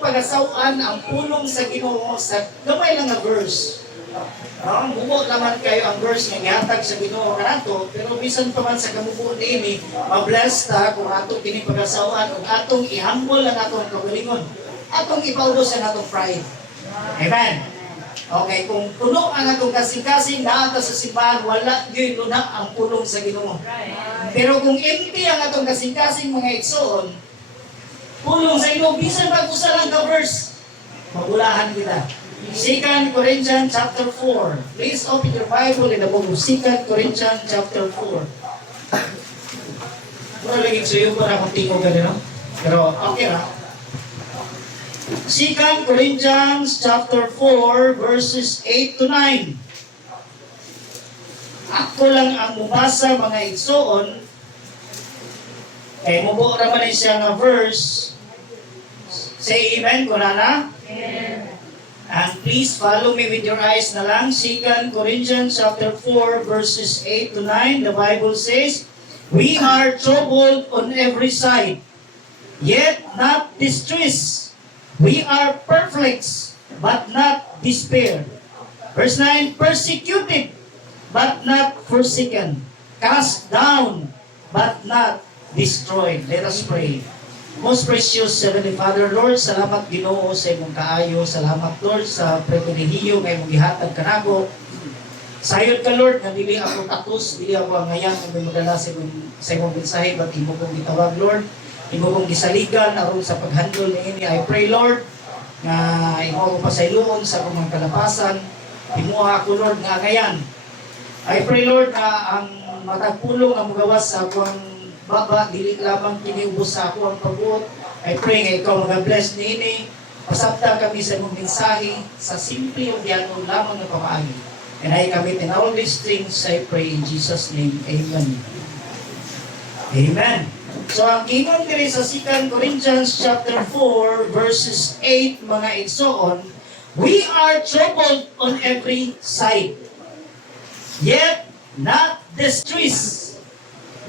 atong pagasawan ang pulong sa Ginoo sa gamay lang nga verse. Mubo naman kayo ang verse nga gihatag sa Ginoo kanato, pero bisan pa man sa kamubuon niini, mabless ta kung ato kini pagasawan ug atong ihambol ang atong kaugalingon. Atong ipaubos ang atong pride. Amen. Okay, kung puno ang atong kasing-kasing naata sa simbahan, wala gyud luna ang pulong sa Ginoo. Pero kung empty ang atong kasing-kasing mga igsoon, pulong sa Ginoo bisan pag usa lang ka verse, mabulahan kita. 2 Corinthians chapter 4. Please open your Bible in the book of 2 Corinthians chapter 4. Wala lagi suyo para kung tingog ka no? Pero okay na. 2 Corinthians chapter 4 verses 8 to 9. Ako lang ang mubasa mga igsoon. Kaya mubo naman siya nga verse. Say amen, kunana? Amen. And please follow me with your eyes na lang. 2 Corinthians chapter 4 verses 8 to 9. The Bible says, we are troubled on every side, yet not distressed. We are perplexed, but not despair. Verse 9, persecuted, but not forsaken. Cast down, but not destroyed. Let us pray. Most precious Heavenly Father, Lord, salamat Ginoo sa imong kaayo. Salamat Lord sa pribilehiyo nga imong gihatag kanako. Sayod ka Lord nga dili ako tatos, dili ako ang ngayan kung may madala sa imong mensahe, but imo kong gitawag Lord, imo kong gisaligan aron sa paghandle niini. I pray Lord nga imo ko pasayloon sa akong mga kalapasan. Himuha ako Lord nga ngayan. I pray Lord nga ang matagpulong ang mugawas sa akong baba, dili lamang kiniubos sa ako ang pagbuot. I pray nga ikaw mag-bless niini. Pasabta kami sa imong mensahe sa simple yung diyanon lamang na pamaagi. And I commit in all these things, I pray in Jesus' name. Amen. Amen. So ang ingon diri sa 2 Corinthians chapter 4 verses 8 mga igsoon, we are troubled on every side, yet not distressed.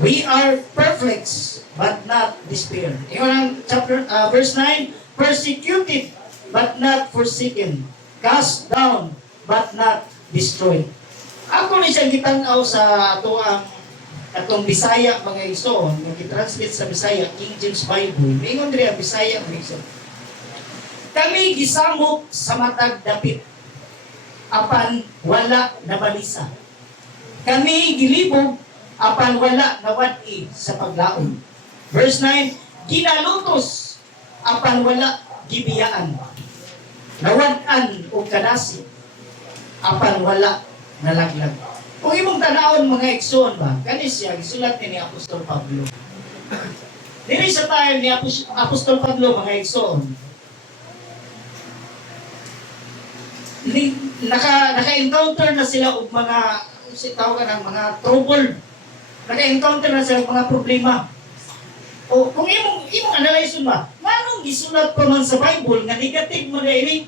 We are perplexed, but not despair. Ingon ang chapter verse 9, persecuted, but not forsaken. Cast down, but not destroyed. Ako ni siyang gitanaw sa atong Bisaya mga igsoon, nga gitranslate sa Bisaya, King James Bible. Ingon diri ang Bisaya mga igsoon. Kami gisamok sa matag dapit, apan wala na balisa. Kami gilibog, apan wala nawad-i sa paglaom. Verse 9, ginalutos, apan wala gibiyaan. Nawad-an o kadasi, apan wala nalaglag. Kung imong tanawon mga igsoon ba, kanis siya, gisulat ni Apostol Pablo. Diri sa time ni Apostol Pablo mga igsoon, naka-encounter na sila og mga tawag ng mga trouble. Naka-encounter na sila mga problema. O kung imong analyze ba, manong gisulat pa man sa Bible nga negative mo na ini,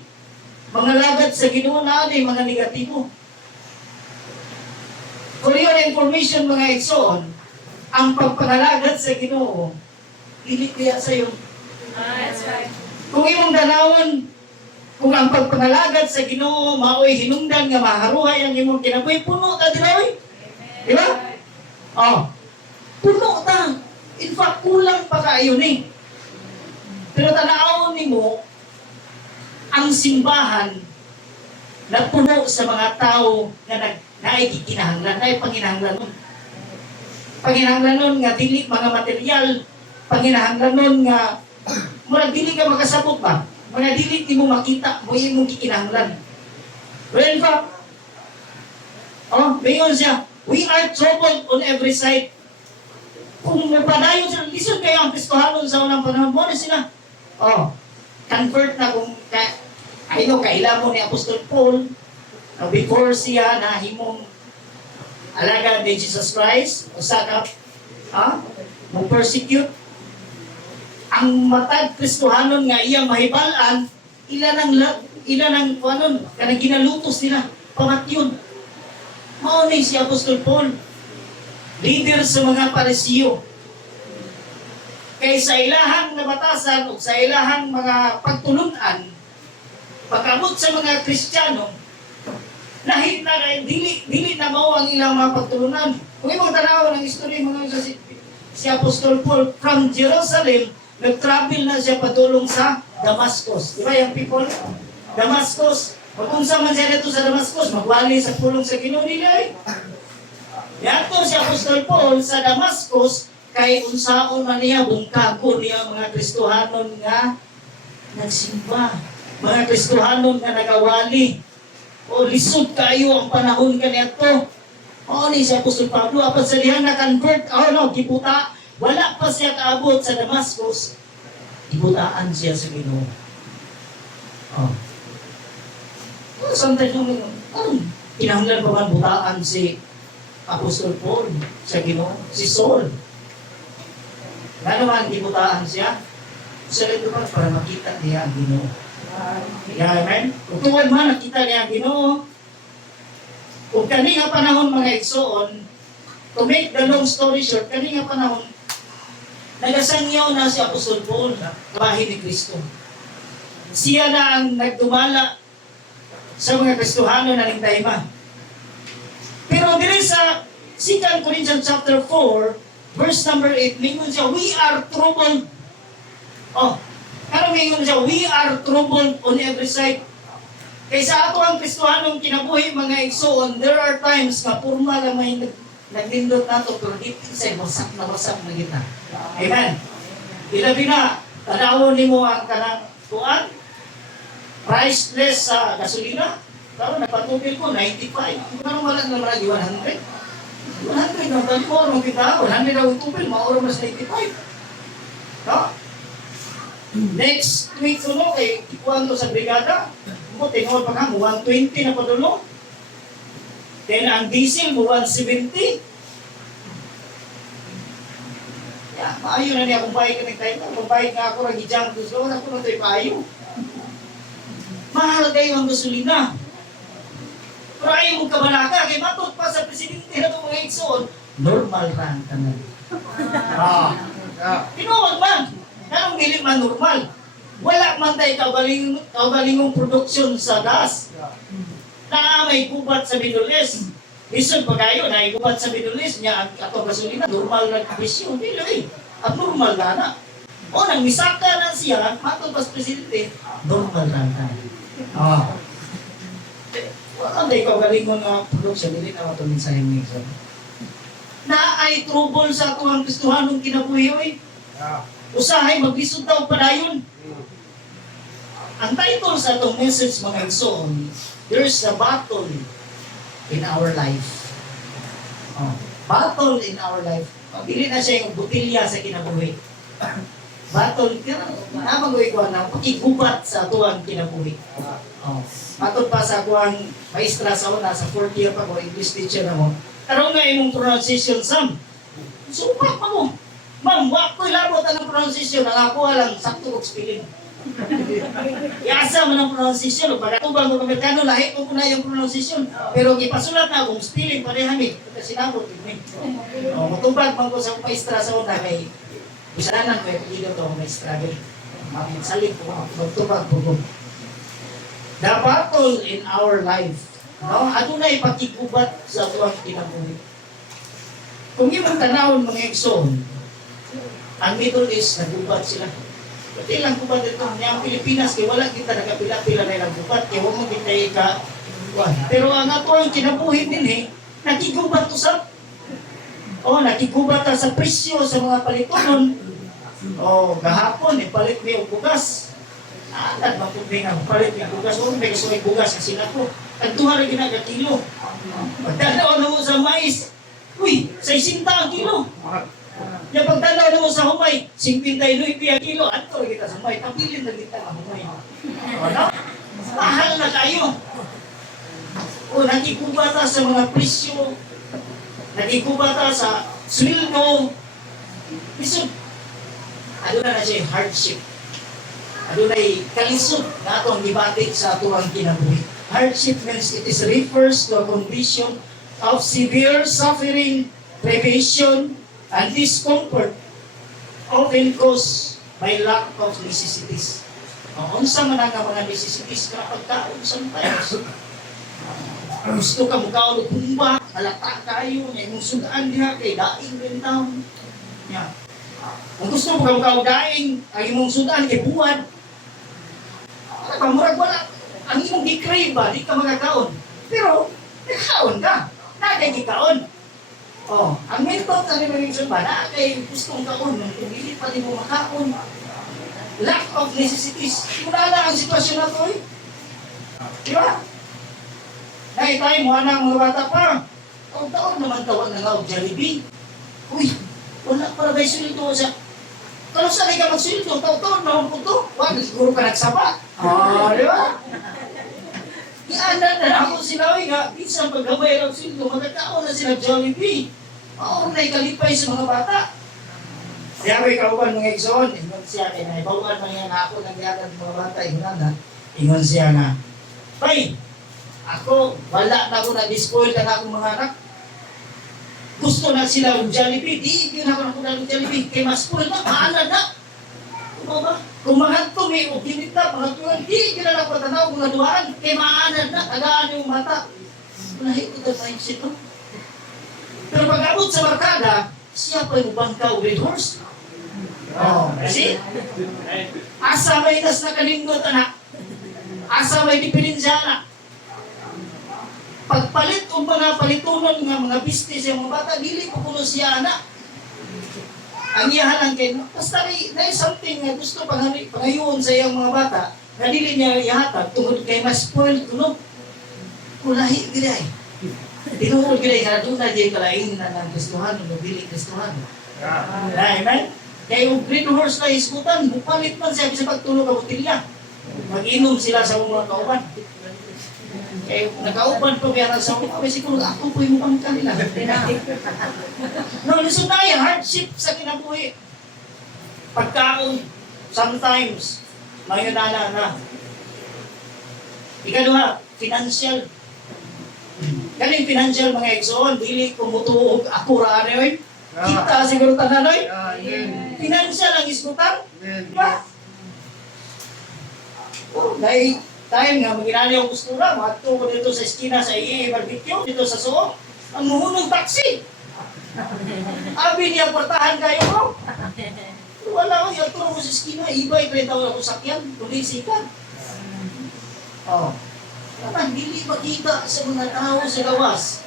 mga lagad sa Ginoo na ay mga negatibo. For your information mga igsoon, ang pagpangalagad sa Ginoo, dili kaya sa iyo. That's right. Kung imong danawon, kung ang pagpangalagad sa Ginoo maoy hinungdan nga maharuhay ang imong kinabuhi, puno ta dili. Di ba? Oh. Puno ta. In fact, kulang pa kaayo ni. Pero tanawon nimo ang simbahan na puno sa mga tao na naigikinahanglan, ay panginahanglanon. Panginahanglanon nga dili mga material, panginahanglanon nga murag dili ka makasabot ba? Mga dili mo makita mo imong gikinahanglan. Well, in fact, mayon siya, we are troubled on every side. Kung napadayon sila, listen kayo ang Kristohanon sa unang panahon, mo na sila. Convert na kung, kaila mo ni Apostol Paul, before siya nahimong alagad ni Jesus Christ, usakap, mo persecute, ang matag Kristohanon nga iyang mahibalan, ilan kanang ginalutos nila, pamatyon. Maunay si Apostol Paul, leader sa mga Parisiyo. Kay sa ilahang nabatasan o sa ilahang mga pagtulunan, Abot sa mga Kristiyano, lahi na kay dili na mao ang ilang mga pagtulunan. Kung imong tanaw ng istorya mga si Apostol Paul from Jerusalem, nag-travel na siya padulong sa Damascus. Di ba yung people? Damascus. Pag-unsa man siya dito sa Damascus, magwali sa pulong sa Ginoo nila. Yato si Apostol Paul sa Damascus, kay unsaon man niya, bungkago niya mga Kristohanon nga nagsimba. Mga Kristohanon nga nagawali. O lisod kayo ang panahon kaniadto. O ni si Apostol Pablo, apan sa diha na-convert, gibuta. Wala pa siya kaabot sa Damascus. Gibutaan siya sa Ginoo. Sometimes, kinahanglan pa man butaan si Apostol Paul sa Ginoo, si Saul. Nga naman, gibutaan siya. Sa ito pa, para makita niya ang Ginoo. Amen? Kung tuwan man, nakita niya ang Ginoo. Kung kani nga panahon mga igsoon, to make the long story short, kani nga panahon, nagasangyaw na si Apostol Paul, bahay ni Kristo. Siya na ang nagdumala sa mga Kristohano na nagtayma. Pero dito sa 2 Corinthians chapter 4, verse number 8, mingon siya, we are troubled. Karong mingon siya, we are troubled on every side. Kaysa ato ang Kristohanong kinabuhi mga igsoon, there are times nga purma lang may naglindot nato, pero deep inside, wasak na kita. Amen. Ilabi na, tanawon ni mo ang kanang tuan, priceless sa gasolina. Pero nagpatubil ko, 95. Parang wala na maragi, 100. 100 na tali mo, anong kita, 100 na utubil, mauro mas 95. No? Next week, kay ikuan to sa brigada, mo, tingol pa ka, 120 na padulo. Then ang diesel, 170. Yeah, maayo na niya kung bayad ka ng tayo. Kung bayad nga ako, nag-jump to slow, ako na ito'y paayo. Mahal kayo ang gasolina. Pero ayaw mong kabalaka, kay matot pa sa presidente na itong mga igsoon, normal lang ka na. Tinuwag man. Anong dili man normal? Wala man tayo kaugalingong produksyon sa gas. Na may gubat sa Middle East. Isod pa kayo, na gubat sa Middle East niya, ato gasolina, normal na presyo. Dili, abnormal na. O, nang misaka na siya, matod pa sa presidente, normal lang na. Wala tayo kaugalingong produksyon, dili na ito minsayang nito. Na ay trouble sa tuwang Kristohanong kinabuhi, usahay maglisod daw padayon. Ang title sa itong message mga igsoon, there's a battle in our life. Battle in our life. Pili na siya yung butilya sa kinabuhi. Battle, namagawi ko na pakigubat sa tuwang kinabuhi. Matod pa sa kuwang maestra sa una, sa 4th year pa ko, English teacher na mo. Karong nga imong pronunciation, Sam. Supak pa mo. Ma'am, wako'y labot ang pronunciation, ang ako lang, sakto kong spelling. Iasa man ang pronunciation, pagkatubang ko Amerikano, lahi ko na yung pronunciation. Pero ipasulat na akong spelling, parehamit, kasi sinabot yun. Matubag man ko sa maestra sa una, kay isanan ko, ipagilo to ako maestra. Mapinsalit ko, magtubag po ko. The battle in our life, ano na ipakikubat sa tuwang kinabuhi. Kung yung tanawon mga igsoon, ang Middle East, nagubat sila. Pati lang gubat ito. Ang Pilipinas, kaya wala kita nagkapila-pila na ilang gubat. Kaya huwag mo kita pero ang ato ang kinabuhin din nakigubat to sa nakigubat sa presyo sa mga palitonon. Gahapon, palit niyo bugas. Nagpapubing ang palit niyo bugas. May gusto may bugas kasi nako. Tagduha rin ginagakilo. Pagdalaw na mo sa mais. Uy, 60 ang kilo. Yung pagtanaw naman sa humay, 59 ang kilo, ato kita sa humay, tabilin na kita ang humay. Mahal na tayo. Nakikubata sa mga presyo, nakikubata sa sweldo. Ano na siya, hardship. Ano na kalisod na itong gibatik sa tuwang kinabuhi. Hardship means it is refers to a condition of severe suffering, privation, and discomfort often caused by lack of necessities. Unsa man ang mga necessities ka pagkaon sometimes. Gusto ka mukaon og kumba, halata kayo, na imong sudan diha kay daing rin taon. Yeah. Kung gusto mo ka mukaon daing, ang imong sudan kay buwan. Pamurag wala, ang imong gi-crave ba, di ka magakaon. Pero, nakaon ka, nakay gikaon. Ang mental sa liberation ba, nakay gustong kaon, kung hindi pa din mo makaon. Lack of necessities. Wala na ang sitwasyon na to eh. Di ba? Tayo mo na mga bata pa. Taon-taon naman tawag na nga o Jollibee. Uy, wala para ba sildo sa... Kalo saan ka magsildo? Taon-taon naman po to. Wag, siguro ka nagsaba. Di ba? Iaanan na ako sila nga. Minsan paggamay ang sildo, magkakaon na sila Jollibee. Na ikalipay sa mga bata. Kaya may kauban mga igsoon, ingon siya, kaya naibawan man yan ako ng yakan ng mga bata, ingon siya nga, Pay, ako, wala na ako na-dispoil na akong mga anak. Gusto na sila ng Jollibee, di yun ako ng Jollibee, kaya mas full na, maalan na. Kung mga tumi o kinita, mga tuwan, di yun na ako tanaw, mga duhaan, kaya maalan na, tagaan yung mata. Lahi ko na mindset ko. Pero pag-abot sa barkada, siya pa yung bangka with horse. Kasi asa may nas nakalinggot anak, asa may diferensya anak. Pagpalit o mga palitunan nga mga business yung mga bata, dili ko kuno siya anak. Ang iyahan lang kayo, basta may something nga gusto pangayoon sa iyang mga bata, na dili niya ihatag, tungkol kay mas spoiled kuno. Kulahi gilay. Tinungkol gilay, nga doon na diyan kalain na ng Kristuhan, o dili Kristuhan. Amen? Kaya yung green horse na iskutan, bupalit man siya sa pagtulog ang botilya. Mag-inom sila sa mga kauban. Kaya nagkauban pa kaya sa mga, siguro ako po yung mukhang kanila. No, listen na yung hardship sa kinabuhi. Pagkaon, sometimes, mayunana na. Ikaduha, financial. Kaling financial mga igsoon, dili kumutuog ako raanin. Kita siguro tananoy. Financial ang iskutan. Diba? Dahil time nga, maginali ang postura, mato ko dito sa eskina sa IE barbecue, dito sa Suo, ang muhunong taxi. Abi niya, portahan kayo mo. Wala ko, yung turo ko sa eskina, ibay, 30 ako sakyan, tuloy sikat. Naman, hindi makita sa mga tao sa gawas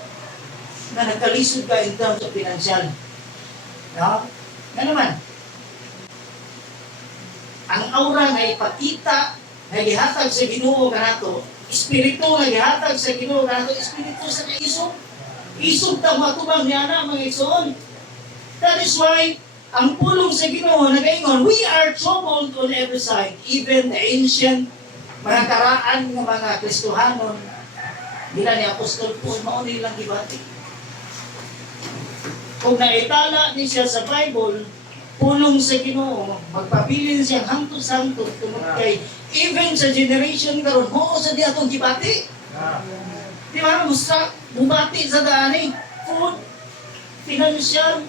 na nagkalisod ka in terms of financial. Nga naman, ang aura na ipakita na gihatag sa Ginoo kanato, espiritu na gihatag sa Ginoo kanato, espiritu sa kaisog. Isog ta matubang niya na mga igsoon. That is why ang pulong sa Ginoo nagaingon, we are troubled on every side, even the ancient mga karaan ng mga Kristohanon, nila ni Apostol Paul, mauna nilang gibati. Kung naitala ni siya sa Bible, pulong sa Ginoo, magpabilin siya hangtod-hangtod tungod kay even sa generation karon mo sa di atong gibati. Di ba? Musta bumati sa daani, food, financial,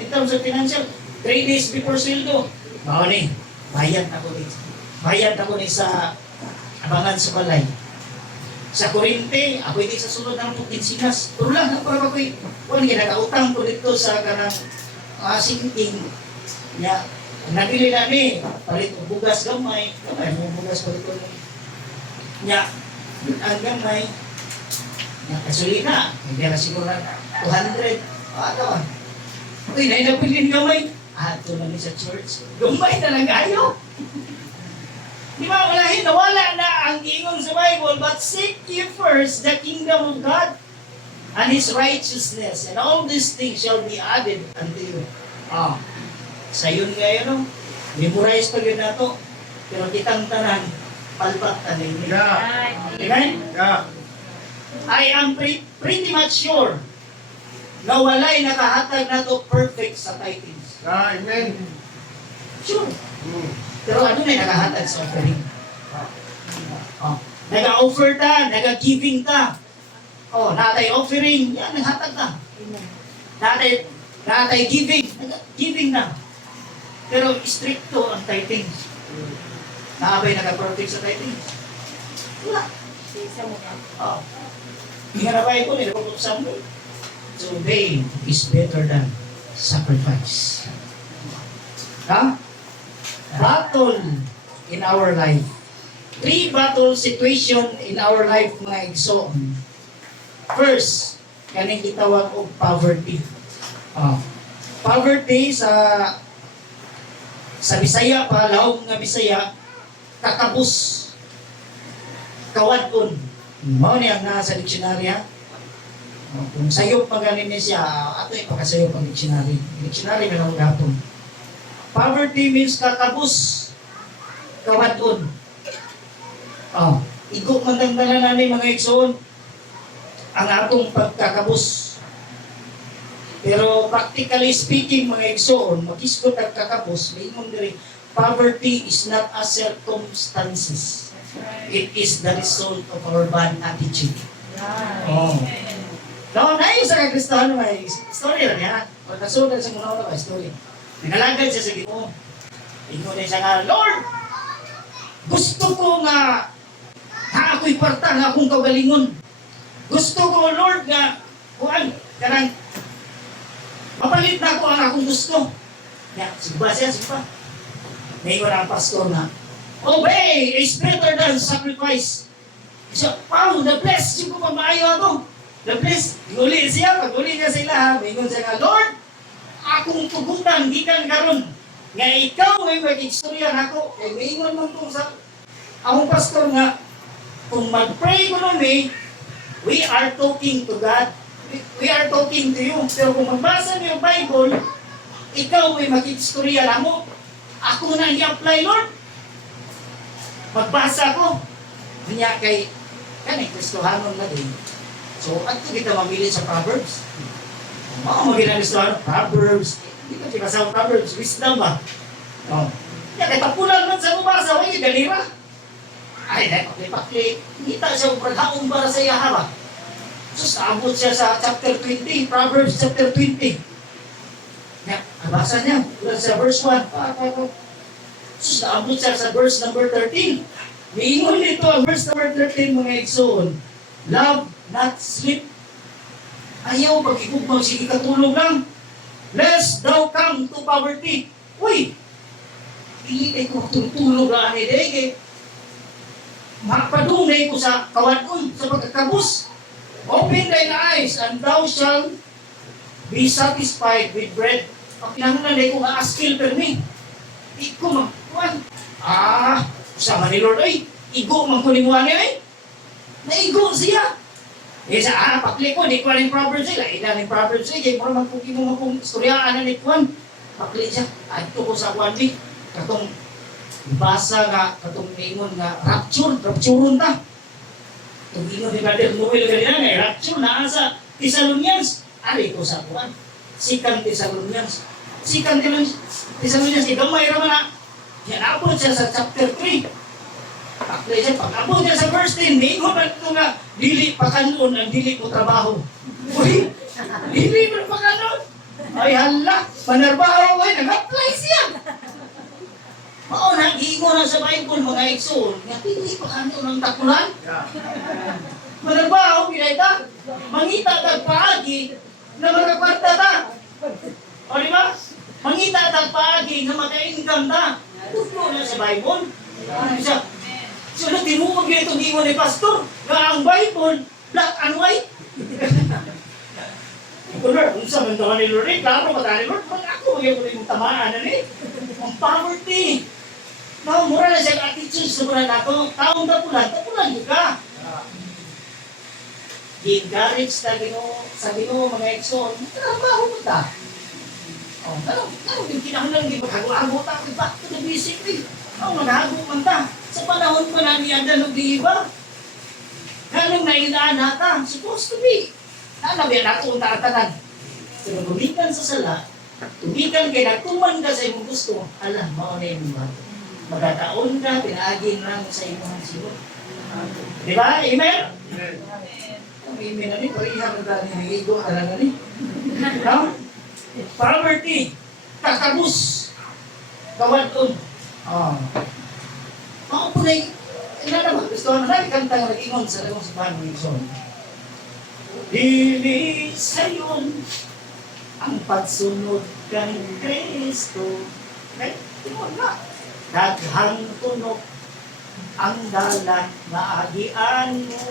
in terms of financial, 3 days before sweldo. Mao ni, bayad ako ni sa abangan sa balay. Sa Korinte, ako hindi sa sulod ng Putinsinas. Pero lang, para ako'y, nakautang ko dito sa kanang singking. Ya, nabili na ni, palit o bugas gamay, mo bugas palit o ya, ang gamay, ya, kasulina, hindi na siguro na 200, ba? Uy, nainapilin gamay, ito na ni sa church, gamay na lang kayo. Di ba, nawala na ang ingon sa Bible, but seek ye first the kingdom of God and His righteousness, and all these things shall be added unto you. Sa yun ngayon, no? Memorize pa yun na to, pero kitang tanan, palpat tanin. Amen? I am pretty much sure na wala'y nakahatag na to perfect sa titles. Amen. Sure. Pero ano na nakahatag sa offering? Nag-offer ta, nag-giving ta. Natay offering, yan, naghatag ta. Natay giving, nag-giving na. Pero stricto ang tithing. Naabay naka-perfect sa tithing. Wala. Oh. Hindi nga na Bible, nila ko sa mo. So, obey is better than sacrifice. Ha? Battle in our life. 3 battle situation in our life, mga igsoon. First, kaning gitawag og poverty. Poverty sa Bisaya pa, lawom nga Bisaya, kakabus, kawadon. Mao ni ang nasa dictionary ha. Kung sayop maganin niya siya, ato ipakasayop ang dictionary. Dictionary may lang gapon. Poverty means kakabus, kawadon. Igo man tangdalan namin mga igsoon ang atong pagkakabus. Pero practically speaking mga igsoon, mag-isgot ang kakabus, may imong diri, poverty is not a circumstances. It is the result of our bad attitude. No, na sa Kristohan may story lang yan. Pag nasunod sa muna may story. Nagalagad siya sa Ginoo. Ingon niya siya nga, Lord, gusto ko nga ako'y parta nga akong kagalingon. Gusto ko, Lord, nga kanang mapalit na ako ang akong gusto. Sigba siya, sigba. Ngayon ang pastor na, obey is better than sacrifice. Siya, wow, na-bless. Yung ko maayo ako. Na-bless. Uli siya, pag-uli niya sila, ngayon siya nga, Lord, akong tugutan, gikan karon. Nga ikaw ay mag-istorya ako. Eh, ngayon man kung sa akong pastor nga, kung mag-pray ko nun we are talking to God. We are talking to you. Pero kung magbasa niyo yung Bible, ikaw ay mag-istorya na mo. Ako na i-apply, Lord. Magbasa ko. Kanya kay Kristohanon na din. So, at kita mamili sa Proverbs. Magilang Kristohanon, Proverbs. Hindi ko tinasa Proverbs. Wisdom ba? Kaya tapulan man sa mabasa, huwag yung galira. Ay, pakli. Kita siya paghaong para sa iya ba? Sus, naabot siya sa chapter 20, Proverbs chapter 20. Nabasa niya, sa verse 1. Sus, naabot siya sa verse number 13. Miingon nito ang verse number 13, mga igsoon. Love, not sleep. Ayaw, pag-ikugmang sige katulog lang. Lest thou come to poverty. Uy! Hindi ko tutulog lang ni Dege. Magpadunay ko sa kawadon, sa pagkakabus. Open thine eyes, and thou shalt be satisfied with bread. Ang pinangunan ko nga askil per me. Iko magkuhan. Sama ni Lord, ay, igo magkunimuhan niya, ay. Naigo siya. Sa pakli ko, di ko rin Proverbs sila. Ina rin Proverbs sila. Kaya mo magpuki mo magpung istoryaan na ni Juan. Pakli siya. Ito ko sa Juan, katong basa nga, katong ingon nga, raptureon ta. Itong ingon ni Brother Noel kanina nga, rapture na sa Thessalonians. Ari ko sa Juan. Sikang Thessalonians. Sikang Thessalonians, igamay raman na. Yan abot siya sa chapter 3. Pakli siya, pag-abot niya sa verse 10, may ingon na ito nga, dili pa kanon ang dili ko trabaho. Uy, dili pa kanon. Ay hala, manarbaho ay nag-apply siya. Mao nang giingon na sa Bible mga igsoon, nga dili pa kanon ang takulan. Manarbaho pinayta, mangita tag paagi na magkakwarta ta. O di ba? Mangita tag paagi na maka-income ta. Tuto na sa Bible. So, tinuod nga itong ingon ni Pastor, nga ang Bible, black and white. Lord, kung sa mandawa ni Lord, klaro ba tayo, Lord, ako magiging yung tamaan na ni. Ang poverty. Mura na siya attitude sa muna nato. Taong tapulan yun ka. Di-encourage sa Ginoo mga igsoon, trabaho mo ta. Yung kinahanglan, maghago-hago ta, back to the basic thing. Maghago man ta. Sa panahon pa na niya dalog di iba. Ganong nailaan nata, supposed to be. Nalabi na ito ang taatanan. Pero tumikan sa sala, tumikan kay nagtuman ka sa imong gusto, alam, mauna yung mga. Magkataon ka, pinaagin lang sa imong sino. Di ba? Amen? Amen na ni, parihan na dali ng ego, talaga ni. Poverty, kakabus, kawadon. Mao po na ina naman, gusto na kanta nga nag-ingon sa dalawang simbahan ng Igsoon. Dili sayon ang pagsunod kay Kristo. Okay? Tingnan na. Daghang tunok ang dalan na agian mo.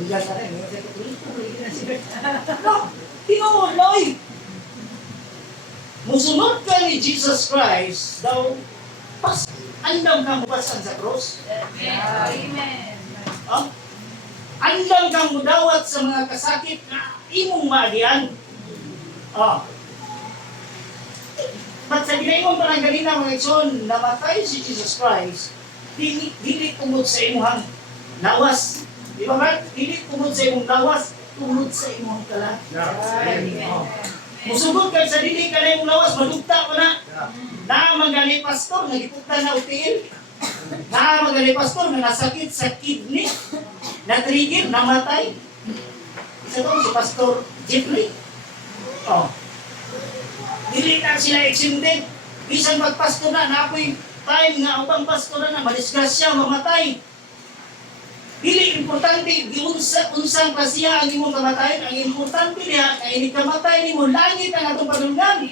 Uyan na rin. No, tingnan Loy. Musunod ka ni Jesus Christ, daw, pas, andam kang mubasan sa cross. Amen. Oh? Andam kang mudawat sa mga kasakit na imong maagian. Oh. But sa ginaimong parang ganina mga Igsoon, namatay si Jesus Christ, dili tungod sa imuhang lawas. Di ba ba? Dili tungod sa imong lawas, tungod sa imong kalagayan. Oh. Musugod kay sa dili ka na imong lawas, madugta pa na. Na magali pastor, nagipugtan na utiin. Na magali pastor, na nasakit sa kidney, na-trigger, namatay. Isa to, si Pastor Jeffrey. Oh. Dili na sila extended. Bisan magpastor na ako'y time nga ubang pastor na madisgrasya, mamatay. Dili importante unsang klasiya ang imong kamatayon. Ang importante niya na ini kamatay nimo langit ang atong padulngan.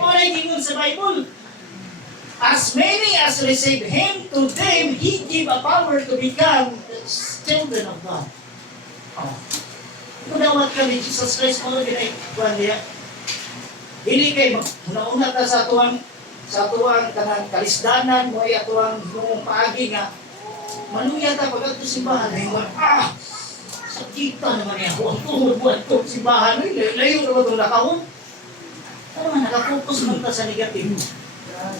Oray gingon sa Bible. As many as received him, to them he gave a power to become the children of God. Oh. Kunawat ka ni Jesus Christ mo dinay kuan niya. Dili kay una ta sa tuwang kanang kalisdanan mo ay atuang mong paagi nga manuya ta pagkat simbahan ay mo sakita naman niya ang tuhod buwan to simbahan ay layo na ba itong nakahon? Ano man nakapokus man ta sa negative.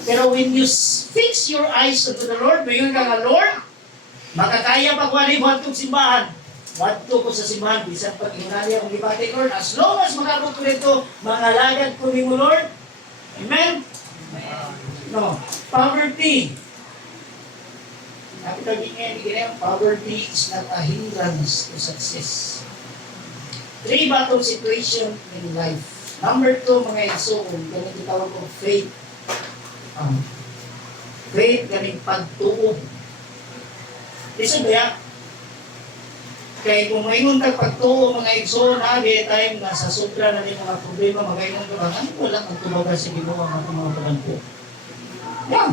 Pero when you fix your eyes unto the Lord, mayon ka nga Lord, makakaya pa kuha ni buwan itong simbahan. Wadto ko sa simbahan, bisan pag inunali akong libati, Lord, as long as makabot ko nito, mangalagad ko ni mo, Lord. Amen? No. Poverty. Poverty is not a hindrance to success. 3 battle situation in life. Number 2, mga Igsoon, ganito tawag ko faith. Faith, ganito pagtuo. Listen ba yan? Kaya kung mayroon tag pagtuo mga Igsoon, di time na sa sobra na rin mga problema, magayong ka ba, ano wala kang tumagal sa Ginoo ang mga pagano. Yan.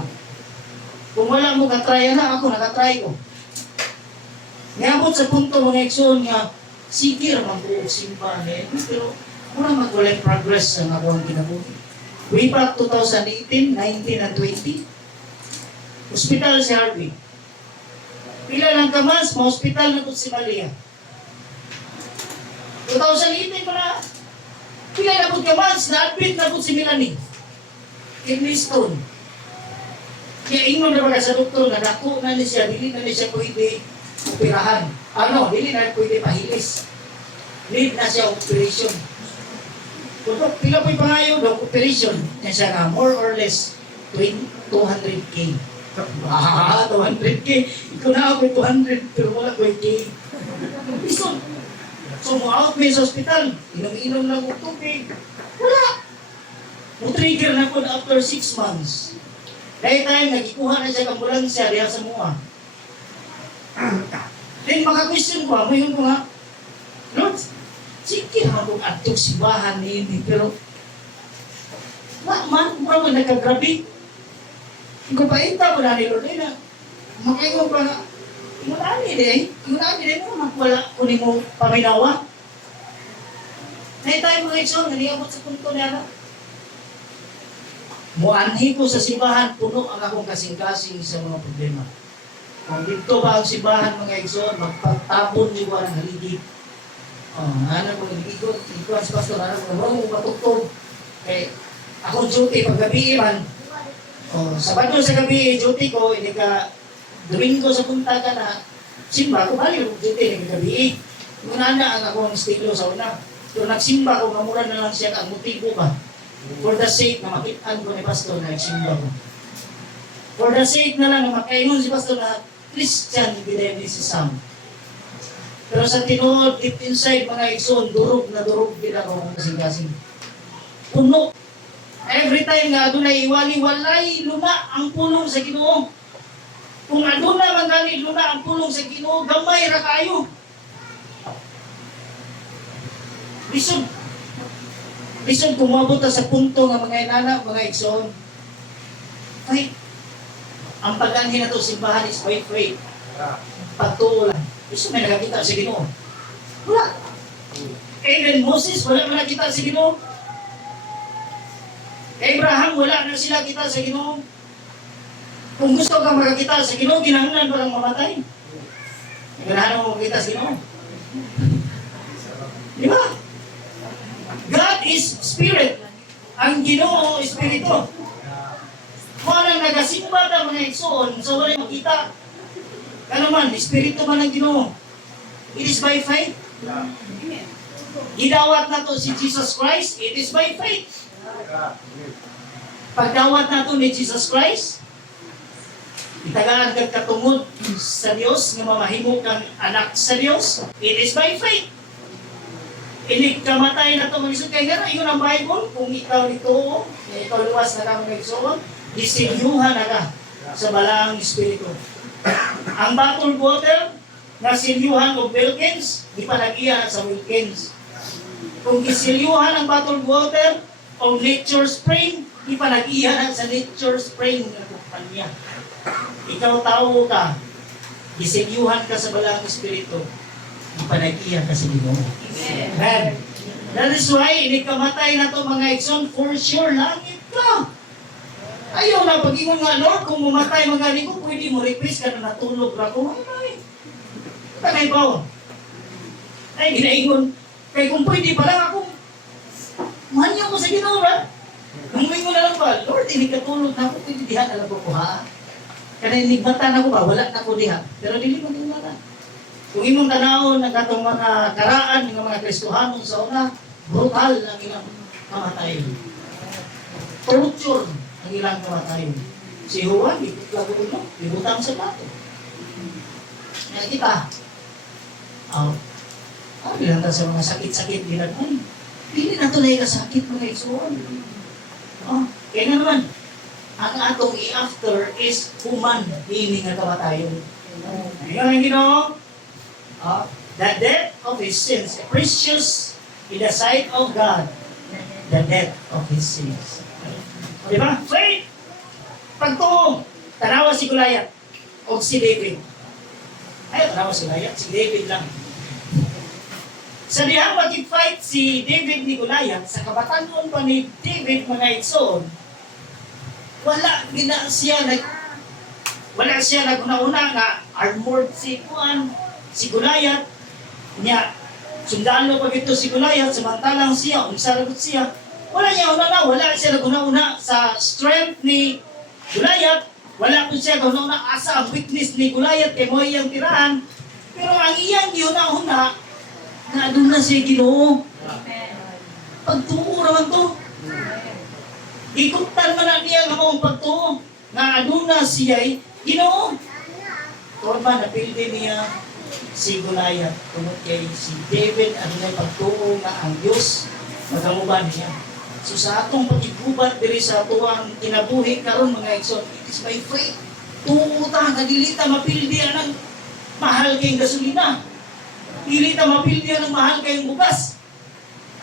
Kung wala mo katry na, ako nakatry ko. Niabot sa punto mga Igsoon nga, sige naman buong simbahan eh, pero muna magwalay progress sa mga akong kinabuhi. Way back 2018, 19, and 20, hospital si Harvey. Pila lang kamas, ma-hospital na po si Malia. 2018 pa na, pila na po kamas, na-admit na po si Melanie. Kidney stone. Kaya ingon na ba sa doktor, na dako na niya, dili na niya pwede operahan. Dili na pwede pahilis. Need na siya operation. Kung pila po'y pangayo ng operation, yan siya nga, more or less, 200K. 200K. Ikaw na ako 200, pero wala ko K. So, mo-out me sa hospital. Inom-inom lang ko tubig. Wala. Mo-trigger na ko after 6 months. Dahil time, nagikuha na siya ambulansya diya sa mua. Then, maka-question ko, mayroon ko nga, Lord, sige naman kung atong simbahan ni pero mura mo nagkagrabe. Kung painta mo na ni Lord, na makaingon pa na, imunani din mo, wala ko ni mo paminawa. Nay tayo mga Igsoon, naniabot sa punto niya. Muanhi ko sa simbahan, puno ang akong kasing-kasing sa mga problema. Kung dito ba ang simbahan mga Igsoon, magpagtabon niyo ba ng haligi. Anak ko nag-igot, ikaw si Pastor, anak ko, huwag mo matugtog. Kaya akong duty paggabi man, Sabado sa gabi, duty ko, hindi ka, Domingo sa punta ka na, simba ko, bali yung duty ng gabi. Muna na ang akong estilo sa una. So nagsimba ko, mamura na lang siya ang motibo ba. For the sake na makitaan ko ni Pastor na nagsimba ko. For the sake na lang na makaingon si Pastor na Christian Identism. Pero sa tinuod, deep inside mga Igsoon, durog na durog din ako kasing-kasing. Puno. Every time nga doon ay iwali-walay, luma ang punong sa Ginoo. Kung aduna man gani luna ang pulong sa Ginoo, gamay ra kayo. Lisod kumabot sa punto nga mga inana, mga igsoon. Ay, ang pag-anhin na to simbahan is by faith. Pagtuo lang. Gusto may nakakita sa Ginoo. Wala. Even Moses, wala man nakita sa Ginoo. Abraham, wala na sila kita sa Ginoo. Kung gusto kang makakita sa Ginoo, ginahanglan mo lang mamatay. Ginahanglan mo makita sa Ginoo. Di ba? God is Spirit. Ang Ginoo, Espiritu. Kung anong nagasimba na mga igsoon, so wala makita. Ano man, Espiritu man ang Ginoo. It is by faith. Gidawat na to si Jesus Christ, it is by faith. Pagdawat na to ni Jesus Christ, itagaan kag katungod sa Dios nga mamahimo kang anak sa Dios, it is by faith. Inig kamatay na to magisod kay nga yun ang Bible. Kung ikaw nito, ikaw luwas na kang nagsuon, disilyuhan na ka sa balang Espiritu. Ang bottled water na silyuhan o Wilkins, di pa nag-iya sa Wilkins. Kung gisilyuhan ang bottled water o nature spring, di pa nag-iya sa nature spring na kumpanya. Ikaw tao ka, gisilyuhan ka sa balang Espiritu, di pa nag-iya ka sa Ginoo. Amen. That is why, inikamatay na to mga igsoon, for sure, langit ka. Ayaw na pag-ingon nga, Lord, kung mamatay mga ko, pwede mo replace ka na natulog ra ko. Ay, tanay ba? Ay, ginaingon. Kaya kung pwede pa lang ako, manyo ko sa Ginoo ra. Nung mo na lang ba, Lord, inikatulog na ako, pwede diha na lang ko ha. Kaya inigbata na ko ba, wala na ko diha. Pero dili mo din na. Kung imong tanawon ng katong mga karaan ng mga Kristohanon sa una, brutal ang ilang kamatayon. Torture ang ilang kamatayon. Si Juan, lago ko ibutang sa bato. Kaya kita, bilang ka sa mga sakit-sakit bilang ay, pili na tulay ka sakit mga igsoon. Kaya nga naman, ang atong i-after is human healing na kamatayon. Ngayon ang Ginoo, the death of his sins, precious in the sight of God, the death of his sins. Diba? Faith! Pagtuong, tanawa si Goliath o si David. Ayaw, tanawa si Goliath, si David lang. Sa dihang mag-fight si David ni Goliath, sa kabatanon pa ni David mga igsoon, wala siya naguna-una nga armored si Goliath niya. Sundalo pag ito si Goliath, samantalang siya, unsaragot siya, wala siya naguna-una sa strength ni Goliath, wala po siya naguna-una asa ang weakness ni Goliath, kay mo iyang tirahan, pero ang iyang una na doon na siya Ginoo. Pagtuo naman to. Ikutan man na niya ng mga pagtuo na doon na siya Ginoo. Torba na pildi niya si Goliath. Tungkol kay si David, ano na pagtuo nga ang Diyos magamuban niya. So sa atong pagigubat diri sa tuwang kinabuhi karon mga igsoon, it is by faith. Tuo ta, nagilita mapildi ang mahal kayong gasolina. Dili ta mapildihan ng mahal kayong bugas.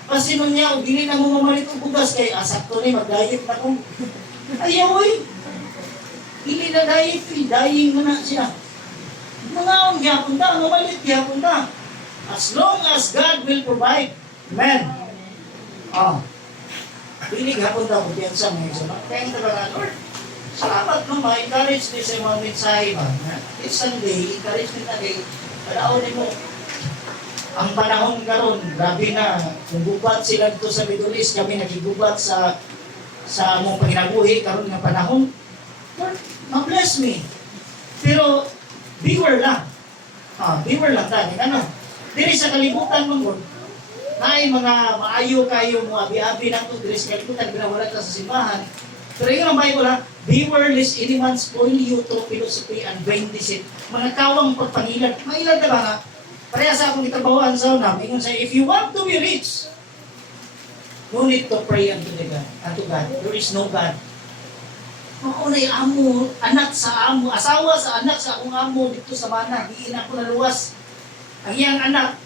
Kasi nung niya, dili na mo mamalit ang bugas kay sakto ni mag-diet na kung ayaw eh. Dili na diet eh, dying mo na siya. Mga gyapon ta, mamalit gyapon ta. As long as God will provide. Amen. Dili gyapon ta kung piyansa mo yun. Kaya nga ba Lord, salamat no, ma-encourage ni sa mga mensahe ba. It's Sunday, encouragement na kay palaon mo. Ang panahon karon, grabe na, naggubat sila dito sa Middle East, kami nagigubat sa among panginabuhi karon nga panahon. Lord, ma-bless me. Pero, beware lang. Beware lang tayo. Ano? Diri sa kalibutan mo, ay mga maayo kayo, mga abi-abi na ito, diri sa kalibutan, binawala ka sa simbahan. Pero yung ang Bible, beware lest anyone spoil you through philosophy and vain deceit. Mga kawang pagpangilan. Mailan na ba nga? Kaya sa akong itabawaan sa una, mingon sa, if you want to be rich, no need to pray unto God. There is no God. Maunay amo, anak sa amo, asawa sa anak sa akong amo dito sa Mana, diin ako naluwas. Ang iyang anak,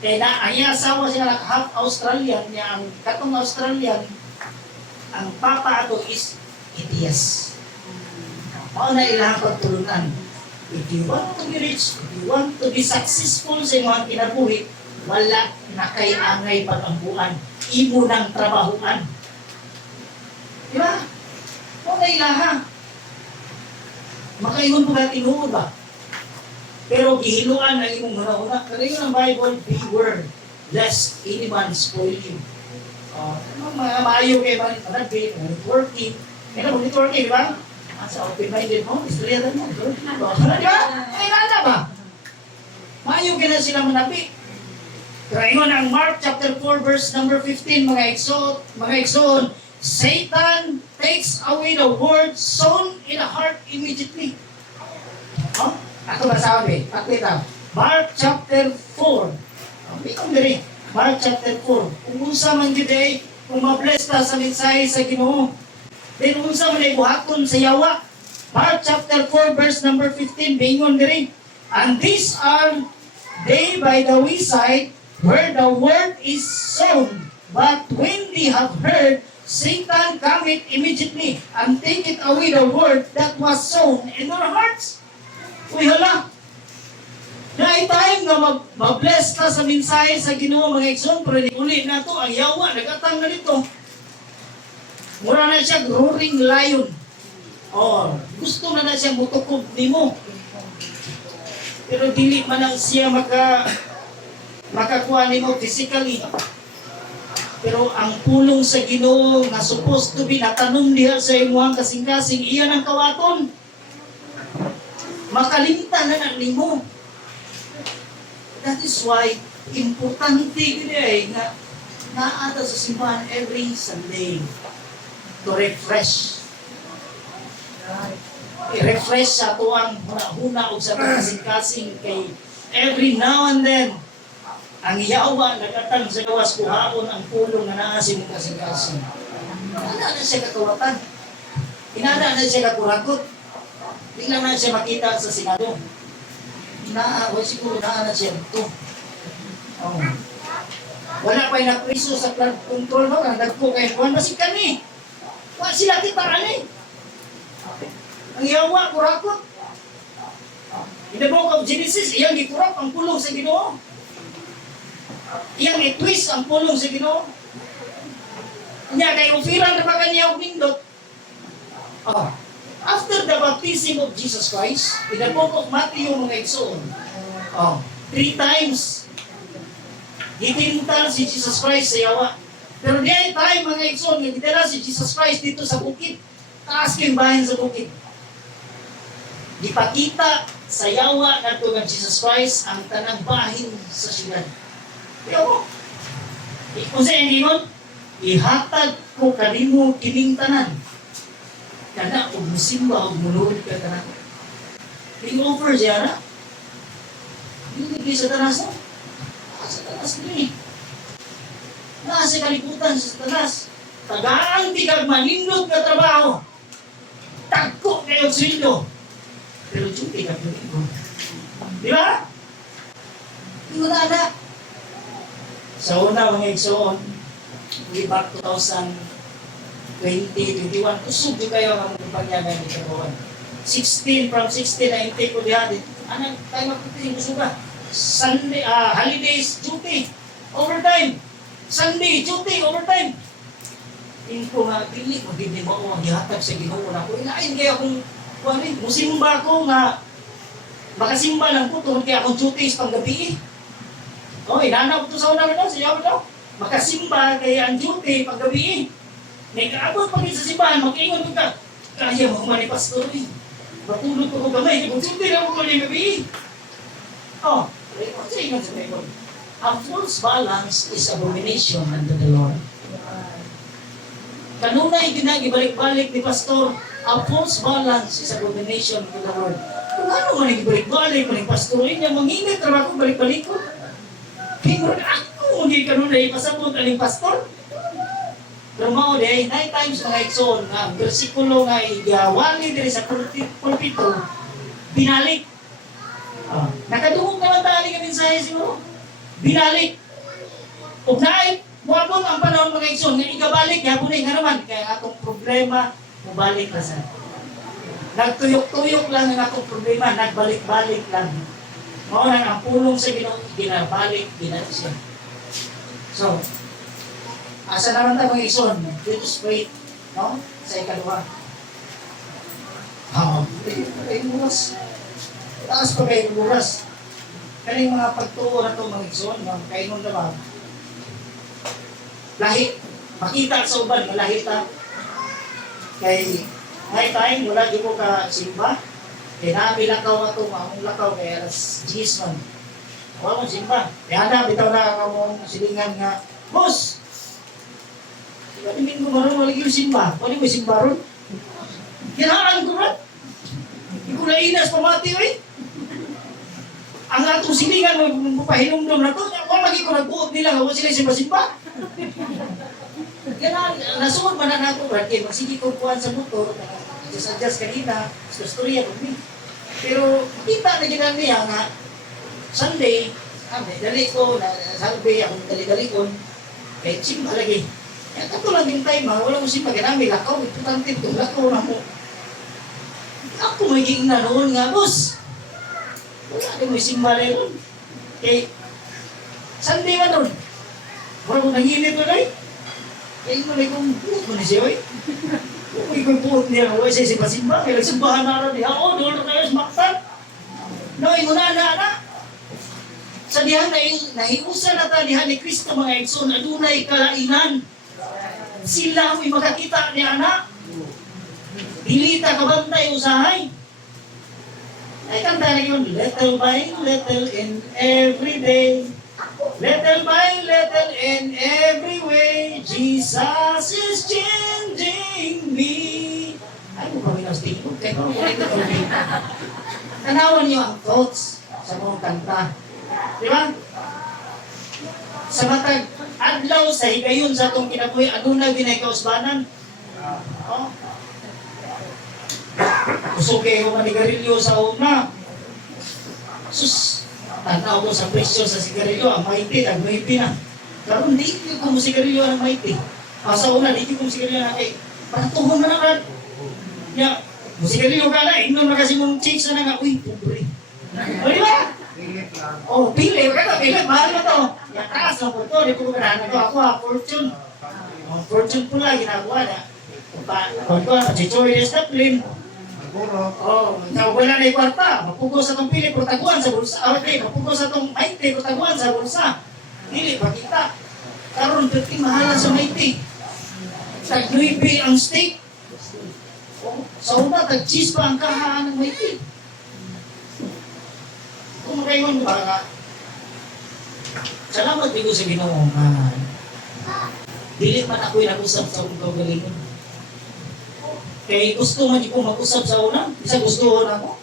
ang iyang asawa siya half Australian, niya ang katong Australian, ang papa ato is Indias. Maunay ilang pagtulunan. If you want to be rich, if you want to be successful sa mga kinabuhi, wala na kay angay patambuan. Imo ng trabahuan. Diba? Kung nailaha, makaingon po ka tinuod ba? Pero gihiluan ang imong una-una. Pero yun ang Bible, beware, lest any man spoil you. Mga maayo kayo, mga networking, mga networking, di ba? Sa open-minded mo, istorya na mo. Di ba? Ay, nada ba? Maayo kayo na sila manabi. Pero ingon ang Mark chapter 4 verse number 15, mga exon, Satan takes away the word sown in the heart immediately. Ako ba sabi? Pakita. Mark chapter 4. Ikong diri. Mark chapter 4. Kung unsa man gid ay, kung mabless ta sa mensahe sa Ginoo, then unsa man ay buhaton sa yawa. Mark chapter 4 verse number 15, bingon diri. And these are they by the wayside where the word is sown. But when they have heard, Satan cometh immediately and taketh away the word that was sown in our hearts. Uy, hala! Na-time na mag-bless ka sa mensahe sa Ginoo mga igsoon, pero uli na to, ang yawa, nagatang na dito. Mura na siya, roaring lion. Gusto na siya mutukob ni mo. Pero dili man lang siya makakuha ni mo physically. Pero ang pulong sa Ginoo nga supposed to be natanom diha sa imuhang kasing-kasing, iyan ang kawaton. Makalimtan na nimo. That is why importante gid nga naata sa simbahan every Sunday to refresh. I-refresh sa tuwang huna-huna o sa kasing-kasing kay every now and then ang yawa nagatang sa gawas kuhaon ang pulong na naa sa imong kasing-kasing. Inana na siya kakawatan. Inana na siya kakurakot. Di lang na siya makita sa Senado. Siguro na siya dito. Wala pa'y napriso sa flood control no? Nagpo kayo, kuhan ba si kani? Wala sila kitaan eh. Ang yawa, kurakot. In the book of Genesis, iyang gikurap ang pulong sa Ginoo. Iyang i-twist ang pulong sa Ginoo. Kanya, kay ufiran na ba kanya ang pindot? After the baptism of Jesus Christ, in the book of Matthew, mga igsoon, 3 times, gitintal si Jesus Christ sa yawa. Pero di ay time, mga igsoon, nagdala si Jesus Christ dito sa bukid. Taas kayong bahin sa bukid. Dipakita sa yawa na ito ng Jesus Christ ang tanang bahin sa siyudad. Kaya mo, kung sa ingon, ihatag ko kanimo kining tanan. Kana kung musimba o munuod ka tanan. Ring over siya na. Hindi sa tanas na. Sa tanas na eh. Nasa kaliputan sa tanas. Tagaan di ka manindot ka trabaho. Tagko kayo sweldo. Pero duty ka domingo. Di ba? Hindi mo na. Sa una, mga igsoon, way back 2020, 2021, kusog yung kayo ang pagyagan ni Kabuan. 16, from 16 na intake ko diyan. Anong tayo magputin, gusto ba? Sunday, holidays, duty, overtime. Sunday, duty, overtime. Tingin ko nga, dili ko, hindi mo ang ihatag sa Ginoo na ko. Inain kaya kung, musimba ko nga, makasimba lang ko, tungkol kaya akong duty sa panggabi. Inanaw ko ito sa una sa yaw daw. Makasimba kaya ang duty panggabi. May kaabot pag sa simbahan, mag-ingon ko ka. Kaya mo kumani pastor eh. Matulog ko kamay, kung duty na ko kumani gabi. Kung sa ingon sa Bible. A false balance is abomination unto the Lord. Kanunay ginagibalik-balik ni pastor, a false balance is abomination unto the Lord. Kung ano man ibalik-balik ni pastor, niya mangingat trabaho balik-balik ko. Kaya ako, hindi ka nun na ipasabot aling pastor. Pero mao day, 9 times mga igsoon nga bersikulo nga igawali diri sa pulpito binalik. Nakadungog naman tali ka mensahe siguro. Binalik. Ug naay muabot ang panahon mga igsoon nga igabalik gyapon nga naman kay atong problema mubalik na sa. Nagtuyok-tuyok lang ang atong problema, nagbalik-balik lang. Mao nang ang pulong sa Ginoo ginabalik siya. So, asa naman tayo mga igsoon? Dito straight, no? Sa ikalawa. Ay, buras. Taas pa kayo buras. Kaling mga pagtuo na ito mga igsoon, kayo nung naman. Lahi. Makita sa uban, malahi ta. Kay, may time, wala di ko ka simba. Kaya namin lakaw na ito, among lakaw, kaya alas 10 man. Wala mong simba. Kaya na, bitaw na among silingan nga, Boss! Imin ko maroon, wala yung simba. Wala yung simba ron. Kinaan ko ron. Hindi ko nainas pamati, eh. Ang atong silingan, pahinumdum na ito, wala lagi ko nagbuot nila, wala sila simba-simba. Ganaan, nasuot man na nato, kaya magsige ko kuhan sa motor, adjust kanina, sa storya ko ni. Pero kita na ginaan niya nga, Sunday, dali ko, Sunday, akong dali-dalikon, kaya simba lagi. Kaya kato lang yung time, wala mo simba, ganami, lakaw, ito tantip, lakaw na mo. Ako magiging na noon nga, boss. Wala rin mo simba na yun. Kaya, Sunday man nun, wala mo nanginip na rin. Kaya mo na kong buot mo na siya, eh. Kung ikong buot niya, wala siya simba-simba, kaya nagsimbahan na rin niya, doon na kayo smaktan. No, na. Sa dihan nahiusa na ta dihan ni Kristo mga igsoon, adunay kalainan. Sila mo'y makakita ni anak. Dili ta kabantay usahay. Ay kanta na yun, little by little in every day. Little by little in every way, Jesus is changing me. Ay, mo kami nastingog. Kaya ko ito kami. Tanawan niyo ang thoughts sa mga kanta. Di ba? Sa matag adlaw sa higayon sa atong kinabuhi, aduna ginay kausbanan. Oh. Kusog kayo manigarilyo sa una. Sus, tanaw ko sa presyo sa sigarilyo, ang maiti, nag-maiti na. Karon di ko mo sigarilyo ang maiti. Sa una, di ko mo sigarilyo na kay, patuhon na naman. Ya, musigarilyo ka na, inom na kasi mong chicks na nga, uy, pobre. O di ba? Oh, pili, mahal mo to. Yung taas ng po di ko ganahan na to. Ako fortune. Fortune pula, ginagawa na. Kung ko, chichoy is taplin. Oh, wala na yung kwarta. Mapugos sa itong pili, protaguan sa bulsa. Okay, mapugos sa itong maiti, protaguan sa bulsa. Dili, pakita. Karon, dating mahalan sa maiti. Tag-nuipi ang steak. Oh, sa una, tag-cheese pa ang kahaan ng maiti. Kung kayon ba, salamat din ko sa Ginoo nga dili man ako'y nag-usap sa akong kaugalingon. Kaya gusto man ko mag-usap sa una, isa gusto na ako.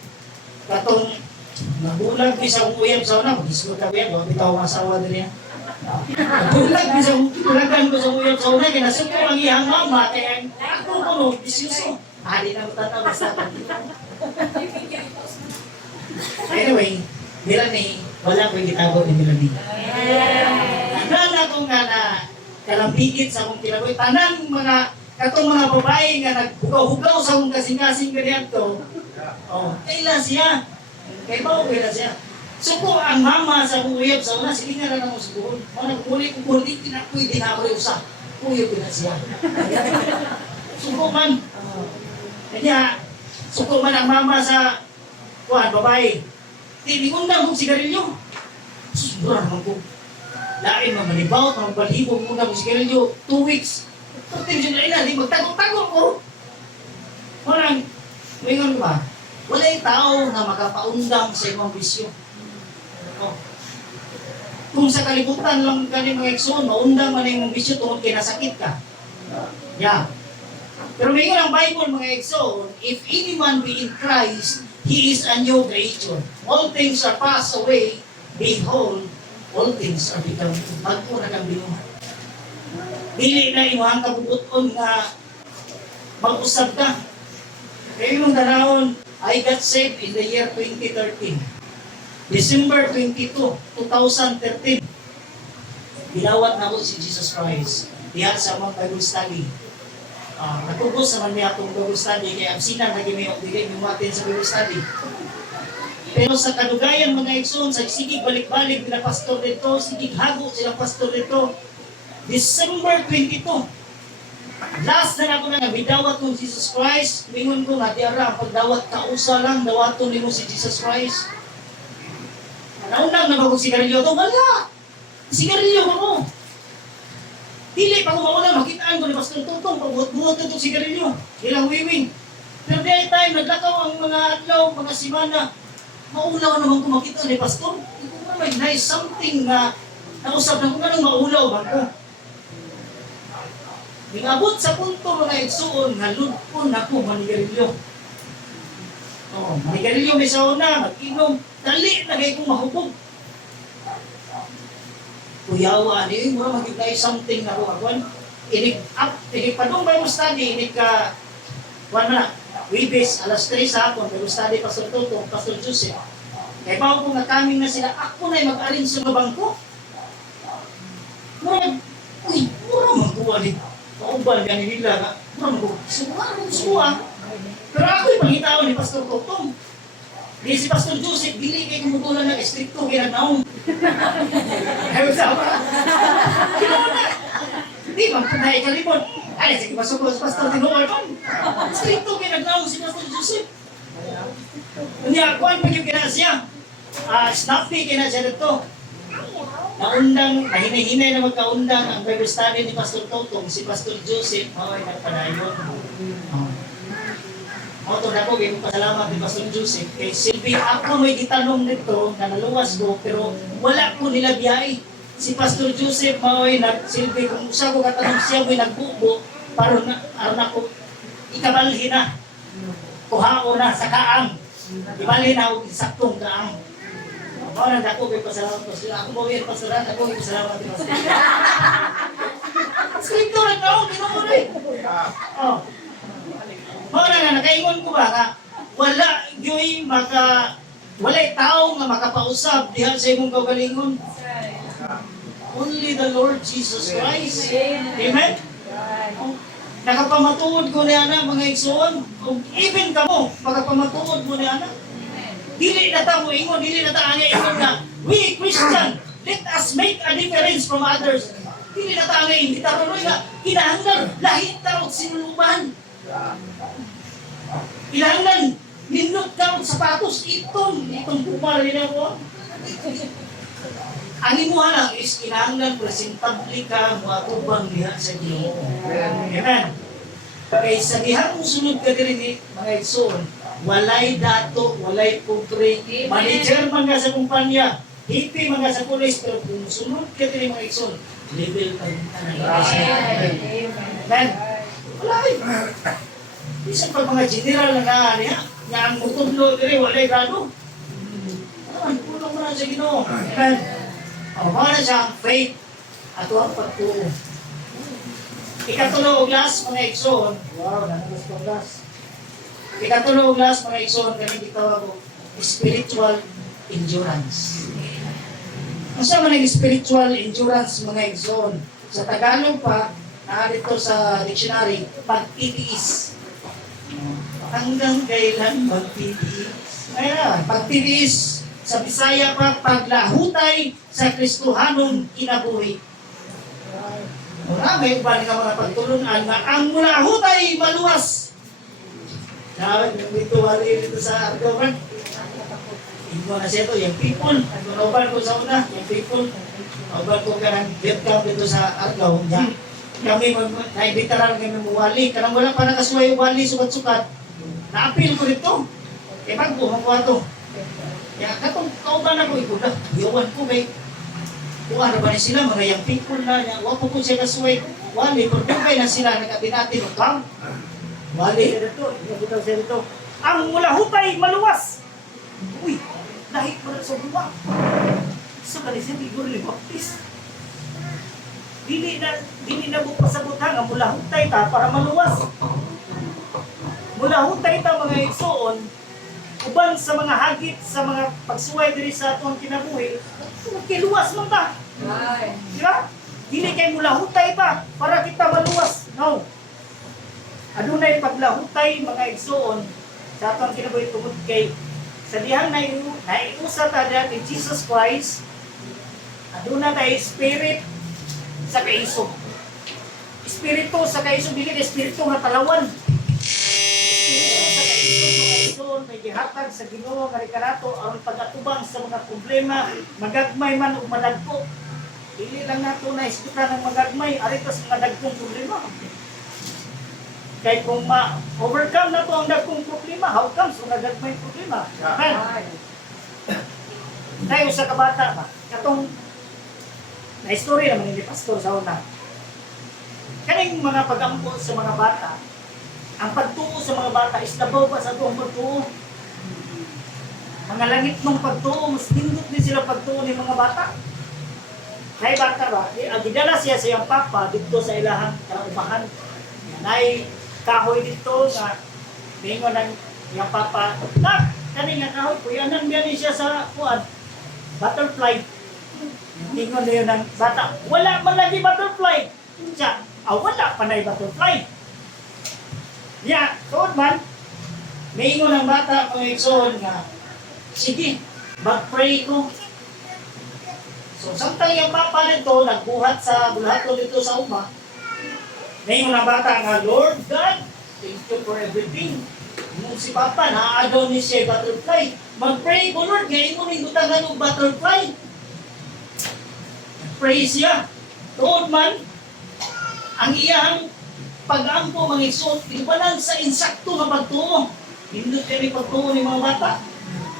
Katong nabulag ni sa akong uyab sa una, mag-isgot na uyab, huwag bitaw ang asawa din niya. Nabulag ni sa ulagan ko sa uyab sa una, kinasip ko ang iyang mama, kaya ako ko no, disyuso. Hali na matatawa sa akin. Anyway, Melanie, wala ko yung gitago ni Melanie. Nagdala ko nga na kalambigit sa akong kinaboy. Tanang mga, katong mga babae nga naghugaw-hugaw sa akong kasing-kasing ganyan to. Oh, kailan siya? Kaya ba kailan siya? So ko ang mama sa akong uyab sa una, silingan na naman sa buhon. Muli kong buhon, di pinakoy, di na ako rin usa. Uyab ko na siya. Suko man. Kanya, suko man ang mama sa babae. Tinigundang kong sigarilyo. Mura naman ko. Lain mga manibaw, mga balibog muna kong sigarilyo. 2 weeks. Pagtin siya na di magtagong-tagong ko. Walang, ngayon ba? Wala yung tao na makapaundang sa ibang bisyo. Oh. Kung sa kalibutan lang ka mga ekson, maundang man yung bisyo tungkol kinasakit ka. Yeah. Pero ngayon ang Bible mga ekson, if anyone be in Christ, he is a new creature. All things are passed away. Behold, all things are become bago na kang binuhat. Dili na imong kabubuton nga mag-usab ka. Kaya yung tanawon, I got saved in the year 2013. December 22, 2013. Bilawat na ko si Jesus Christ. Diha sa mga Bible study. Natubos naman niya itong Bible study, kaya absinan na gimiyo, dili mo atin sa Bible study. Pero sa kadugayan mga igsoon, sa sigig balik-balik na pastor dito, sigig hago silang pastor dito, December 22, last na ako na nabidawat kong Jesus Christ, mingon ko nga, diara, pagdawat kausa lang, dawaton ni mo si Jesus Christ. Naunang na ba kong sigarilyo to? Wala! Sigarilyo ako! Dili pa ko mauna, makitaan ko ni Pastor Tutong, pagbuhat-buhat itong sigarilyo. Ilang wiwing. Pero di ay time, naglakaw ang mga adlaw, mga simana. Maulaw naman ko makita ni Pastor. Ito na may nice something na nausap na kung anong maulaw ba ko. Ningabot sa punto mga igsuon, naludpon ako manigarilyo. Manigarilyo may sauna, mag-inom, dali na kayo kong mahubog. Kuyawa, di mo mag-ignay something na kung agwan. Inig padung Bible study, inig ka, kuwan na, Wibis, alas 3 sa hapon, Bible study, Pastor Toto, Pastor Joseph. Kaya bago kung nakaming na sila, ako na'y mag-arrange sa bangko. Mura magkuha din. Kauban yan nila nga, mura magkuha. Pero ako'y pangitaon ni Pastor Toto. Di si Pastor Joseph, dili kayo kumutulan ng estrikto, ginanaong. Ayaw sa ako. Ginawa na. Di ba, naik kalibon. Ay, sige, pasok ko sa Pastor Tinoor ko. Estrikto, ginanaong si Pastor Joseph. Kanya, kuhan pa yung kinasya. Snappy kinasya dito. Naundang, nahinay-hinay na magkaundang ang Bible study ni Pastor Totong, si Pastor Joseph, ay nagpadayon. Oto na ko, hindi ko pasalamat ni Pastor Joseph. Kay Silvia, ako may gitanong nito na naluwas ko, pero wala ko nila biyay. Si Pastor Joseph, maoy, Silvia, kung siya ko katanong siya, may nagbubo, para na ko, ikabalhin na. Kuhao na sa kaang. Ibalhin na ako saktong kaang. Mauna na ako, may pasalamat ko sila. Ako mawin pasalamat, ako may pasalamat ni Pastor. Skripto lang ako, kinukuloy. Mauna nga, nakaingon ko ba nga, wala'y tao nga makapausap diha sa imong kagalingon. Only the Lord Jesus Christ. Amen? Nakapamatuod ko niya na mga igsoon. Even kamo, makapamatuod mo niya na. Dili na ta mo ingon, dili na ta anya ingon na, we Christian, let us make a difference from others. Dili na ta anya imbitaron nga, kinahanglan, lahit tarot sinuluban. Ilangan, minot ka ng sapatos, itong kumara nila ko. Ang imuha lang is kinahanglan, presentable ka, matubang diha sa Ginoo. Amen. Kaya sa diha kung sunod ka din mga igsoon, walay dato, walay pobre, manager man nga sa kumpanya, hippie man nga sa pulis, pero kung sunod ka din mga igsoon, level ka rin ka ng Amen. Walay. Isang pag mga general na niya, nga ang mutudlo diri walay gano. Ano, tulong mo na sa Ginoo. Amen. Mga na siya ang faith at ang pagtuo. Ikatulo og last mga igsoon. Wow, nanagas ko last. Ikatulo og last mga igsoon, kami gitawag ko spiritual endurance. Ano sa mga spiritual endurance mga igsoon? Sa Tagalog pa, dito sa dictionary, pagtitiis. Hanggang kailan magtitiis? Ayan, pagtitiis sa Bisaya pa, paglahutay sa Kristohanong kinabuhi. May uban nga mga pagtulunan na ang lahutay maluwas. Sabi, dito wali dito sa Ardogan. Ito na siya ito, yung people. Uban ko sa una, yung people. Uban ko ka ng get camp dito sa Argaw. Kami naibitaran kami muwali. Karang wala pa nakasuway wali sukat-sukat. Na-appeal ko dito. E bago, makuha to. Kaya katong kauban ako, ikuda. Iyawan ko may kung ano ba na sila, mga young people na. Wapo ko siya kasuway. Wali, pagkabay na sila. Nagkabinati ng kam. Wali. Nagkabitaw siya dito. Ang lahutay maluwas. Uy, dahil mo na sa buwa. Sa kanisip, Igor Libaptis. dili na mo pasabot nga mula hutay ta para maluwas. Mula hutay ta mga igsoon, uban sa mga hagit sa mga pagsuway diri sa atong kinabuhi, magkiluwas man ta. Di ba? Dili kay mula hutay pa para kita maluwas. No. Adunay paglahutay mga igsoon sa atong kinabuhi tungod kay sa dihang naiusa ta ni Jesus Christ, aduna tayo spirit sa kaisog. Espiritu sa kaisog, dili ka espiritu nga talawan. Espiritu sa kaisog, mga igsoon, may gihatag sa Ginoo nga rikarato aron pag-atubang sa mga problema, magagmay man o madagko. Dili lang nato na iskutan ng magagmay, arito sa mga dagkong problema. Kaya kung ma-overcome na to ang dagkong problema, how comes kung nagagmay problema? Amen. Tayo sa kabata ba? Katong na-story naman ni Pastor sa una. Kaning mga pag-ampo sa mga bata, ang pagtuo sa mga bata is labaw pa sa tuong pagtuo. Mga langit ng pagtuo, mas nindot din sila pagtuo ng mga bata. Kaya bata ba? Gidala siya sa iyang papa dito sa ilahang kaumahan. Nay kahoy dito nga bingo ng iyang papa. Tak! Kani nga kahoy, kuyanan niya siya sa butterfly. Bingo na yun ng bata. Wala man lagi butterfly. Siya, wala pa na butterfly. Ya, tuod man. Bingo ng bata mga igsoon nga, sige, mag-pray ko. So, samtang yung papa nito, nagbuhat sa bulhato dito sa uma, ngayon na bata nga, Lord God, thank you for everything. Nung si Papa, naagaw ni siya butterfly. Mag-pray ko, Lord, ngayon mo rin butangan ng butterfly. Pray siya. Tuod man, ang iyang pag-ampo, mga igsoon, ibanan sa insakto nga pagtuo. Hindot kami pagtuo ni mga bata.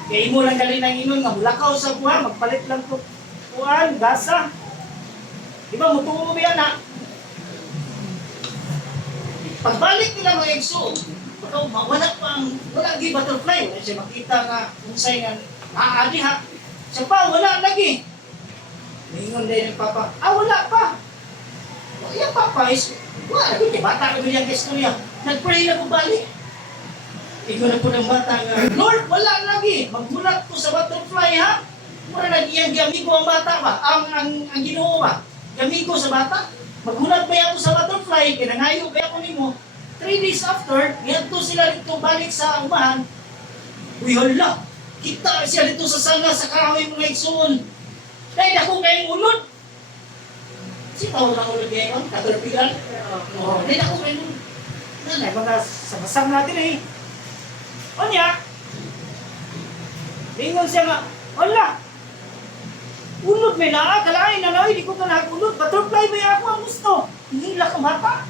Kaya mo lang galing ng inon nga, mulakaw sa buha, magpalit lang po. Kuan, gasa. Diba, mutuo mo yan ha? Pagbalik nila mga igsoon, wala lagi butterfly. Wala siya makita nga, kung sa'yo nga, naadi ha. Siya pa, wala lagi. Ningon din yung papa, wala pa. Yung papa is, wala lagi, bata ka bilyan kay istorya. Nag-pray na po balik. Ingon na po ng bata nga, Lord, wala lagi. Magmulat po sa butterfly ha. Mura na iyang gamigo ang bata ba? Ang Ginoo ba? Gamigo sa bata? Maghulat ba ako sa butterfly, kinangayo ba ako nimo? 3 days after, niyadto sila dito balik sa umahan. Uy, hala! Kita siya dito sa sanga sa kahoy mga igsoon. Dahil ako kayong ulod. Sitaw na ulod ngayon, katurpigan. Dahil ako kayong nanay, mga sabasang natin eh. O niya, lingon siya nga, hala! Ulod may naa, kalain na na, hindi ko ka nag-ulod. Butterfly ba ako ang gusto? Hihilak ang bata.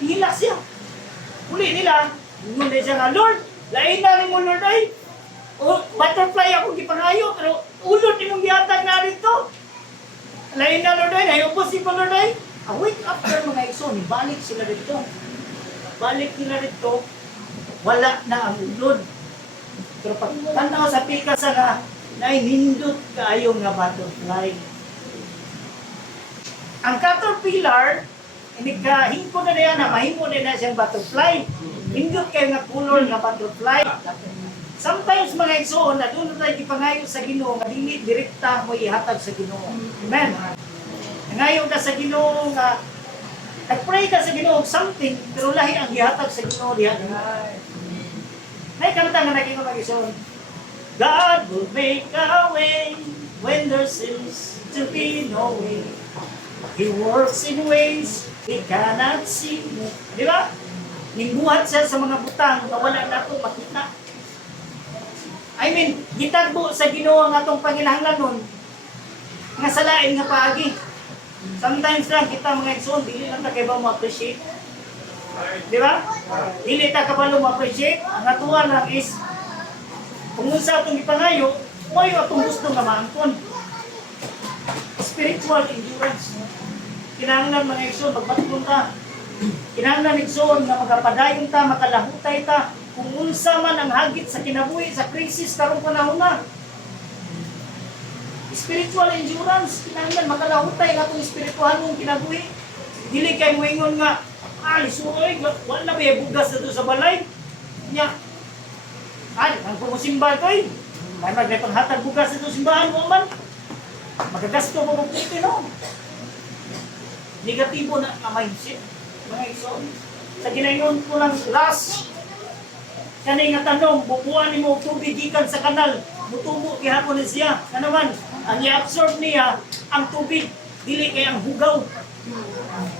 Hihilak siya. Uli nila, ngunit siya nga, Lord, lain na rin mo, Lord, ay. Butterfly ako gipangayo, pero ulod ni mong gihatag na rito. Lain na, Lord, ay, nayubos si pa, Lord, ay. A week after mga igsoon, balik sila rito. Balik nila rito, wala na ang ulod. Pero pag tanaw sa pika sa nga, nainindot kaayo nga butterfly. Ang caterpillar, hindi ka hingko na niya na mahimo na siyang butterfly. Hindot kayo nga color nga butterfly. Sometimes mga igsoon, na doon tayo ipangayo sa Ginoo, nga dili direkta mo ihatag sa Ginoo. Amen. Nangayo ka sa Ginoo nga, nag-pray ka sa Ginoo something, pero lahi ang ihatag sa Ginoo diha. May kanata nga nakita mga igsoon. God will make a way when there seems to be no way. He works in ways we cannot see. Di ba? Ningbuhat siya sa mga butang na wala na ito makita. I mean, gitagbo sa Ginoo ang atong pangilahanglan nun nga salain nga paagi. Sometimes lang kita mga igsoon, dili lang ta kay ba mo-appreciate. Di ba? Dili ta kabalo mo-appreciate. Ang atuwa lang is kung unsa itong ipangayo, mo yung atong gusto nga maangkon. Spiritual endurance. Kinahanglan mga igsoon, magbatkon ta. Kinahanglan igsoon nga magapadayon ta, makalahutay ta. Kung unsa man ang hagit sa kinabuhi, sa krisis karong panahon na. Spiritual endurance, kinahanglan makalahutay nga itong spiritual mong kinabuhi. Dili kay mo ingon nga, lisuoy, wala na ba bugas na ito sa balay? Nya, ang pumusimba ko eh. May magpanghatag bugas ito simbahan mo man. Magagasto mo kung pwede, no? Negatibo na mindset. Mga iso. Sa ginayon ko lang last, kanay nga tanong, bubuan mo tubig gikan sa kanal, mutubo gihapon na siya. Ano man, ang i-absorb niya ang tubig, dili kay ang hugaw.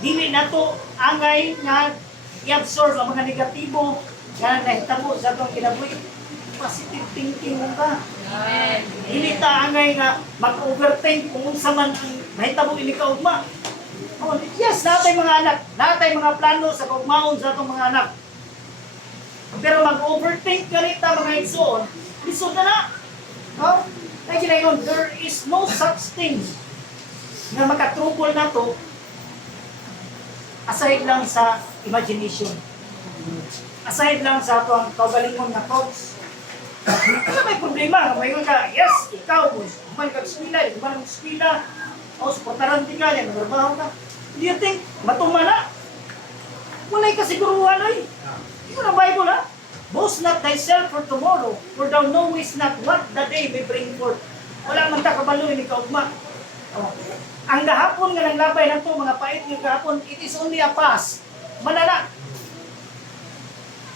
Dili na to angay nga i-absorb ang mga negatibo nga nahitabo sa itong kinabuhi. Positive thinking mo ka. Amen. Dili ta angay nga mag-overthink kung unsa man ang nahitabo ini kaugma. Oh, yes, natay mga anak, natay mga plano sa kaugmaon sa atong mga anak. Pero mag-overthink ka rin ta mga igsoon, lisod na na. No? Kaya ginayon, there is no such thing na makatrupol na to aside lang sa imagination. Aside lang sa ito ang kaugalingon na thoughts. Ano may problema? Mayon ka, yes, ikaw, kuman ka eskwela, kuman ka eskwela, o supportaran ka, nagtrabaho ka. Do you think, matuma na? Wala'y kasiguruhan ay. Ito na Bible ha? Boast not thyself for tomorrow, for thou knowest not what the day may bring forth. Wala man ta kabalo, hindi ka ugma. Oh. Ang gahapon nga naglabay na to, mga pait nga gahapon, it is only a past. Manala.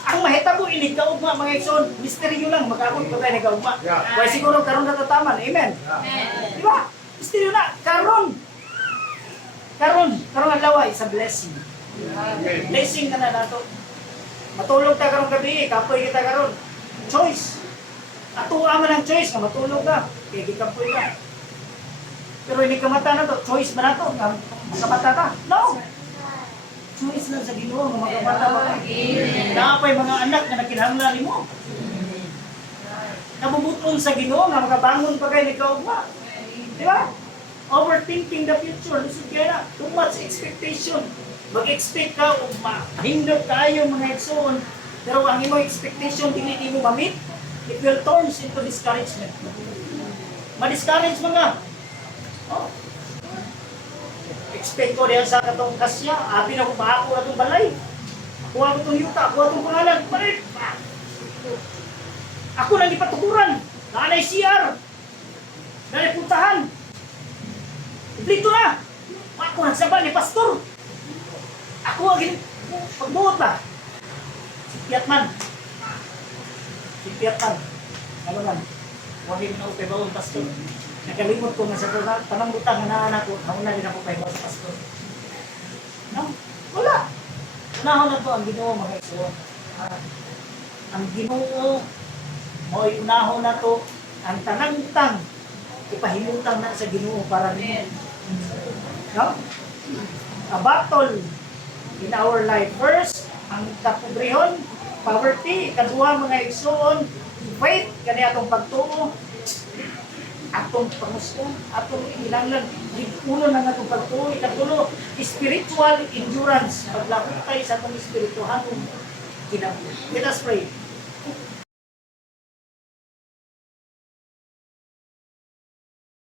Ang mahitabo inig kaugma mga igsoon, misteryo lang magkakot pa tayo nagaugma. Kaya siguro karon natataman. Amen. Di ba? Misteryo na karon. Karon ang laway sa blessing. Blessing ka na nato. Matulog ta karong gabi, kapoy kita karon. Choice. Atuwa man ang choice nga matulog ka, kaya gikapoy ka. Pero hindi ka mata na to, choice ba na to? Makamata ka? No! Choice lang sa Ginoo nga makamata ka. Napay mga anak nga nakinahanglan nimo. Nabubuton sa Ginoo nga makabangon pa kay nikaugma. Di ba? Overthinking the future, lisod kaya na. Too much expectation. Mag-expect ka o mahindot tayo mga igsoon. Pero ang imo expectation dili mo ma-meet, it will turn into discouragement. Ma-discourage mga. Oh. Expect ko diyan sa katong kasya, abi na ko maako atong balay. Kuha ko itong yuta, kuha itong pangalan, balik! Ako nang ipatukuran, nanay CR, nanay puntahan. Dito na! Ako nagsaba ni Pastor. Ako agin, pagbuot ba? Si Piatman. Ano man? Huwag yun na upay bawang Pastor. Nakalimot ko nga sa tanang butang na anak ko, nauna din ako upay bawang Pastor. No? Wala. Unahon na to ang Ginoo mga igsoon. Ang Ginoo mo'y unahon na to ang tanang butang ipahimutan na sa Ginoo para nimo. No? A battle in our life. First, ang kapobrehon, poverty, kadua mga igsoon, faith, kani atong pagtuo, atong pangusto, atong ilanglan, uno na atong pagtuo, ikatulo, spiritual endurance, paglakutay sa atong espirituhanong kinabuhi. Let us pray.